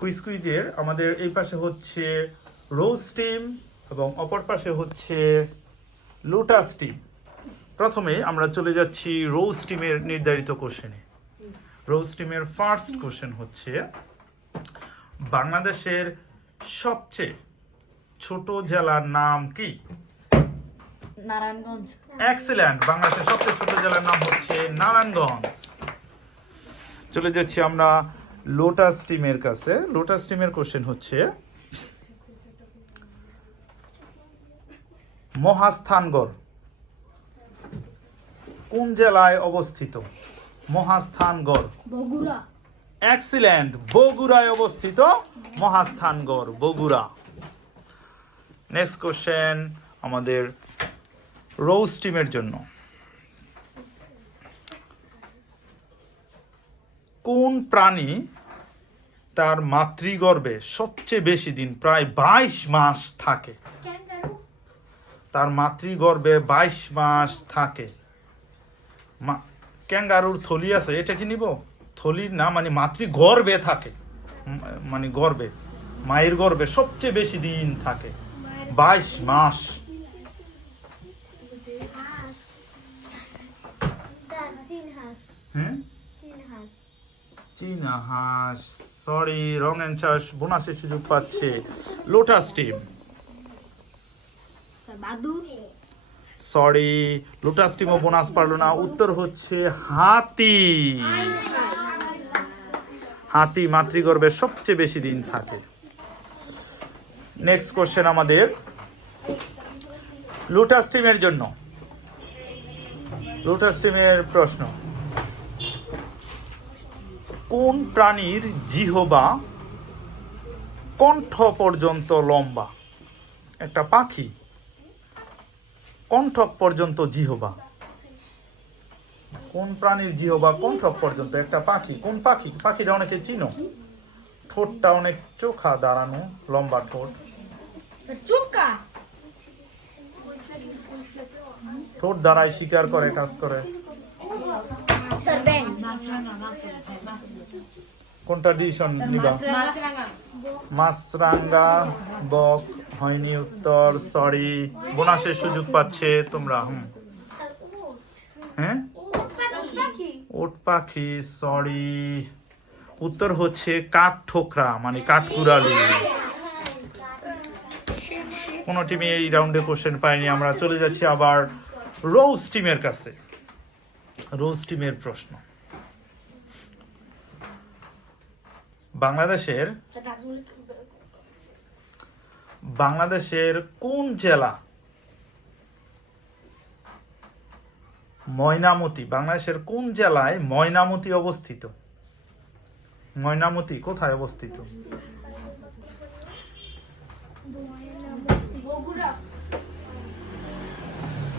কুইজের আমাদের এই পাশে হচ্ছে রোজ টিম এবং অপর পাশে হচ্ছে লোটাস টিম। প্রথমে আমরা চলে যাচ্ছি রোজ টিমের নির্ধারিত কোশ্চেনে। রোজ টিমের ফার্স্ট কোশ্চেন হচ্ছে, বাংলাদেশের সবচেয়ে ছোট জেলার নাম কি? নারায়ণগঞ্জ। এক্সিলেন্ট, বাংলাদেশের সবচেয়ে ছোট জেলার নাম হচ্ছে নারায়ণগঞ্জ। চলে যাচ্ছি আমরা লোটাস টিমের কাছে। লোটাস টিমের কোশ্চেন হচ্ছে, মহাস্থানগড় কোন জেলায় অবস্থিত? মহাস্থানগড় বগুড়া। এক্সিলেন্ট, বগুড়ায় অবস্থিত মহাস্থানগড়, বগুড়া। নেক্সট কোশ্চেন আমাদের রোজ টিমের জন্য। কোন প্রাণী তার মাতৃগর্ভে সবচেয়ে বেশি দিন, প্রায় 22 মাস থাকে? তার মাতৃগর্ভে 22 মাস থাকে। ক্যাঙ্গারুর থলি আছে, এটা কি নিব? থলি না, মানে মাতৃগর্ভে থাকে, মানে গর্ভে, মায়ের গর্ভে সবচেয়ে বেশি দিন থাকে, 22 মাস। হ্যাঁ, চীনা হাঁস। Sorry, wrong answer. বোনাসের সুযোগ পাচ্ছে লোটাস টিম। সরি, লোটাস টিমও বোনাস পারলো না। উত্তর হচ্ছে হাতি। হাতি মাতৃগর্ভে সবচেয়ে বেশি দিন থাকে। নেক্সট কোশ্চেন আমাদের লোটাস টিমের জন্য। লোটাস টিমের প্রশ্ন, কোন প্রাণীর জিহ্বা কণ্ঠ পর্যন্ত লম্বা? একটা পাখি, কণ্ঠক পর্যন্ত জিহ্বা। কোন প্রাণীর জিহ্বা কণ্ঠক পর্যন্ত? একটা পাখি। কোন পাখি? পাখিটা অনেকে চিনো, ঠোঁটটা অনেক চোখা দাঁড়ানো, লম্বা ঠোঁট। ঠোঁট দ্বারাই শিকার করে, কাজ করে। কোনটা ডিসিশন নিবা? মাছরাঙ্গা, বক হয়নি উত্তর। সরি, বোনাসের সুযোগ পাচ্ছে তোমরা। হ্যাঁ, ওট পাখি। সরি, উত্তর হচ্ছে কাঠ ঠোকরা, মানে কাঠকুড়ালি। কোন টিমে এই রাউন্ডে কোশ্চেন পাইনি। আমরা চলে যাচ্ছি আবার রোজ টিমের কাছে। রোজ টিমের প্রশ্ন, বাংলাদেশের কোন জেলা ময়নামতি? বাংলাদেশের কোন জেলায় ময়নামতি অবস্থিত? ময়নামতি কোথায় অবস্থিত?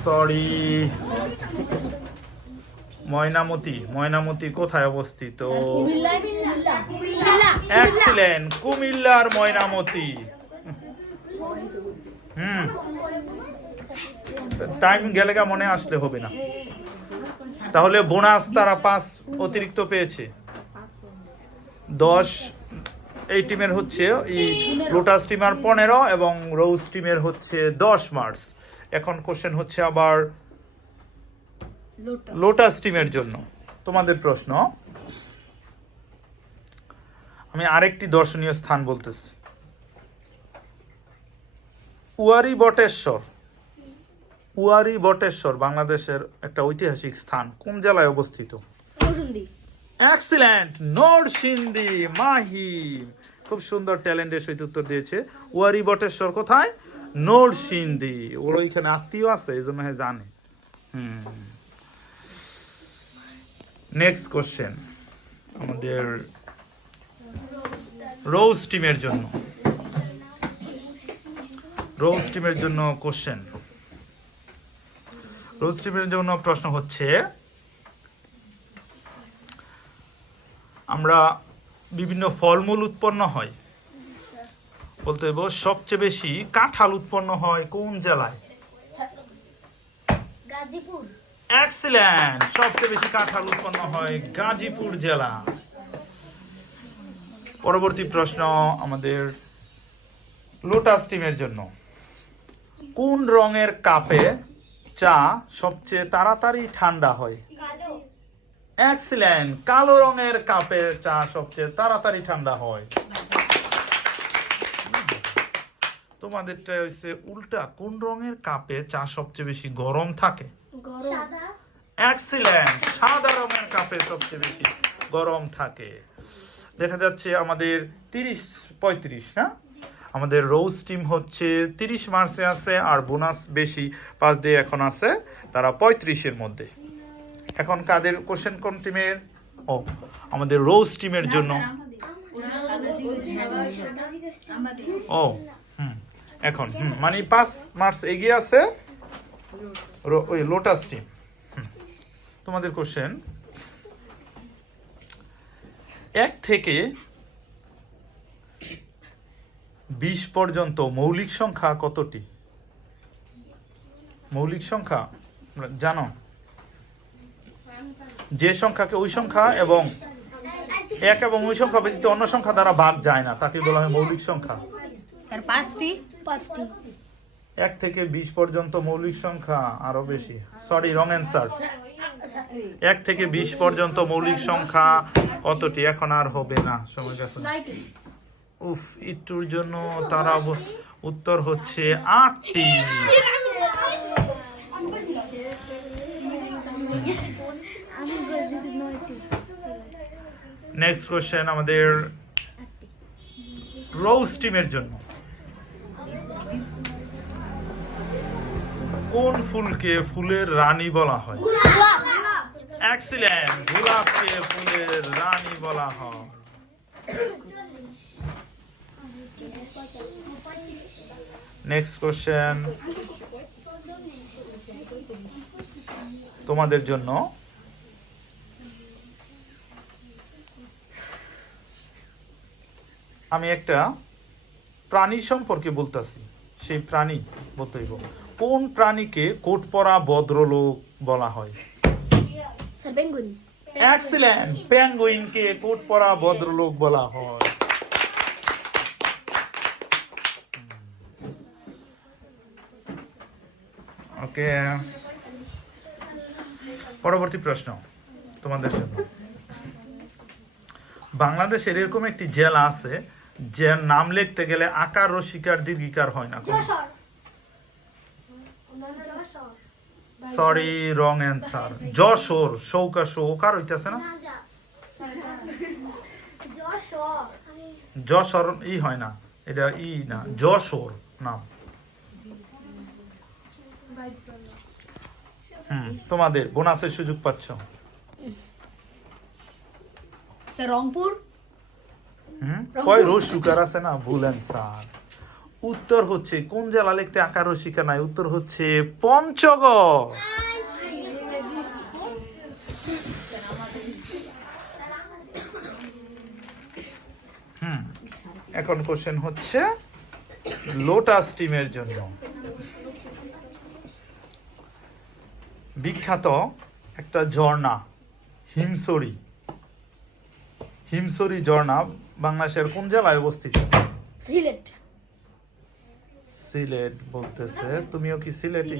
সরি, ময়নামতি কোথায় অবস্থিত? এক্সিলেন্ট, কুমিল্লার ময়নামতি। টাইম গেলে মনে আসলে হবে না। তাহলে বোনাস তারা 5 অতিরিক্ত পেয়েছে। 10 এই টিমের হচ্ছে, লোটাস টিমের 15 এবং রোজ টিমের হচ্ছে 10 মার্কস। এখন কোশ্চেন হচ্ছে আবার লোটাস টিমের জন্য। তোমাদের প্রশ্ন, আমি আরেকটি দর্শনীয় স্থান বলতেছি। উয়ারি বটেশ্বর বাংলাদেশের একটা ঐতিহাসিক স্থান, কোন জেলায় অবস্থিত? এক্সিলেন্ট, নরসিংদী। মাহিম খুব সুন্দর ট্যালেন্টের সহিত উত্তর দিয়েছে। উয়ারি বটেশ্বর কোথায়? নরসিংদী। ওর ওইখানে আত্মীয় আছে, এই জন্য জানে। নেক্সট কোশ্চেন আমাদের রোজ টিমের জন্য। রোজ টিমের জন্য কোশ্চেন, রোজ টিমের জন্য প্রশ্ন হচ্ছে, আমরা বিভিন্ন ফলমূল উৎপন্ন হয়, বলতে হবে সবচেয়ে বেশি কাঁঠাল উৎপন্ন হয় কোন জেলায়? গাজীপুর। এক্সিলেন্ট, সবচেয়ে বেশি কাঁঠাল উৎপন্ন হয় গাজীপুর জেলা। পরবর্তী প্রশ্ন আমাদের লোটাস টিমের জন্য। কোন রঙের কাপে চা সবচেয়ে তাড়াতাড়ি ঠান্ডা হয়? এক্সিলেন্ট, কালো রঙের কাপে চা সবচেয়ে তাড়াতাড়ি ঠান্ডা হয়। তোমাদেরটা হচ্ছে উল্টা, কোন রঙের কাপে চা সবচেয়ে বেশি গরম থাকে? এক্সিলেন্ট, সাদা রঙের কাপে সবচেয়ে বেশি গরম থাকে। দেখা যাচ্ছে আমাদের 30-35, হ্যাঁ আমাদের রোজ টিম হচ্ছে 30 মার্চে আছে, আর বোনাস বেশি 5 দিয়ে এখন আছে, তারা 35-এর মধ্যে। এখন কাদের কোশ্চেন কোন টিমের? ও আমাদের রোজ টিমের জন্য। ও এখন মানে 5 মার্চ এগিয়ে আছে ওই লোটাস টিম। তোমাদের কোশ্চেন, 1 থেকে 20 পর্যন্ত মৌলিক সংখ্যা কতটি? মৌলিক সংখ্যা জানো? যে সংখ্যাকে ওই সংখ্যা এবং 1 এবং ওই সংখ্যা ব্যতীত অন্য সংখ্যা দ্বারা ভাগ যায় না তাকে বলা হয় মৌলিক সংখ্যা। 5টি। 1 থেকে 20 পর্যন্ত মৌলিক সংখ্যা আরো বেশি। Sorry, wrong answer. 1 থেকে 20 পর্যন্ত মৌলিক সংখ্যা কতটি? এখন আর হবে না, সময় গেছে। উফ, একটুর জন্য তারা উত্তর হচ্ছে 8টি। নেক্সট কোশ্চেন আমাদের রোজ টিমের জন্য। কোন ফুলকে ফুলের রানী বলা হয়? এক্সিলেন্ট, গোলাপকে ফুলের রানী বলা হয়। নেক্সট কোশ্চেন তোমাদের জন্য। আমি একটা প্রাণী সম্পর্কে বলতেছি, সেই প্রাণী বলতে হইব। কোন প্রাণীকে কোট পরা ভদ্রলোক বলা হয়? এক্সিলেন্ট, পেঙ্গুইনকে কোট পরা ভদ্রলোক বলা হয়। ওকে, পরবর্তী প্রশ্ন তোমাদের জন্য। বাংলাদেশের এরকম একটি জেলা আছে যে নাম লিখতে গেলে আকার রসিকার দীর্ঘিকার হয় না। Sorry, wrong answer. যশোর, সৌকা ওকার হইতেছে না, যশোর ই হয় না, এটা ই না, যশোর নাম। তোমাদের বোনাসের সুযোগ পাচ্ছ। রংপুর। কয় রসিকার আছে না, ভুল অ্যান্সার। উত্তর হচ্ছে কোন জেলা লিখতে আকার রসিকা নাই, উত্তর হচ্ছে পঞ্চগড়। এখন কোশ্চেন হচ্ছে লোটাস টিমের জন্য। বিখ্যাত একটা ঝর্ণা হিমছড়ি, হিমছড়ি ঝর্ণা বাংলাদেশের কোন জেলায় অবস্থিত? সিলেট। সিলেট বলতেছে, তুমিও কি সিলেটি?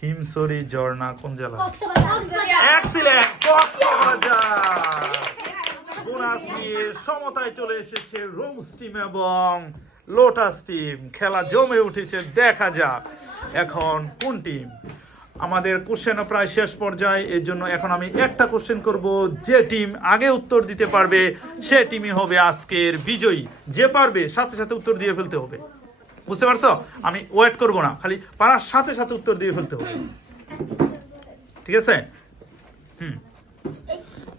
হিমছড়ি ঝর্ণা কোন জেলা? এক্সিলেন্ট, কক্সবাজার। বোনাস নিয়ে সমতায় চলে এসেছে রোজ টিম এবং লোটাস টিম। খেলা জমে উঠেছে, দেখা যাক এখন কোন টিম। আমাদের কোশ্চেনও প্রায় শেষ পর্যায়ে, এর জন্য এখন আমি একটা কোশ্চেন করব। যে টিম আগে উত্তর দিতে পারবে সে টিমই হবে আজকের বিজয়ী। যে পারবে সাথে সাথে উত্তর দিয়ে ফেলতে হবে, বুঝতে পারছো? আমি ওয়েট করব না, খালি পারার সাথে সাথে উত্তর দিয়ে ফেলতে হবে, ঠিক আছে?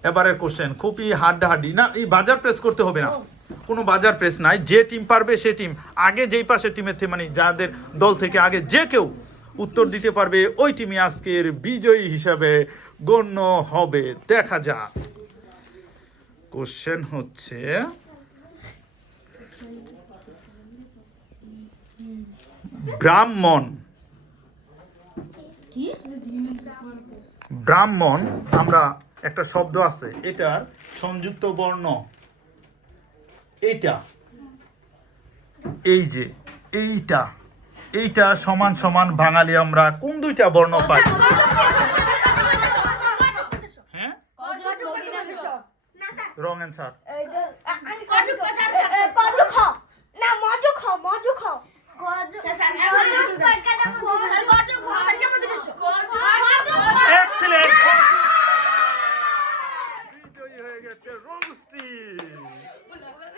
এবারের কোশ্চেন খুবই হাড্ডাহাড্ডি না, এই বাজার প্রেস করতে হবে না, কোনো বাজার প্রেস নাই। যে টিম পারবে সে টিম আগে, যেই পাশের টিমের থেকে মানে যাদের দল থেকে আগে যে কেউ উত্তর দিতে পারবে ওই টিমই আজকের বিজয়ী হিসাবে গণ্য হবে। দেখা যাক। কোশ্চেন হচ্ছে ব্রাহ্মণ। ব্রাহ্মণ আমরা একটা শব্দ আছে, এটার সংযুক্ত বর্ণ এইটা, এই যে এইটা, এইটা সমান সমান বাঙালি আমরা কোন দুইটা বর্ণ পাই? হ্যাঁ, রং অ্যান্সার।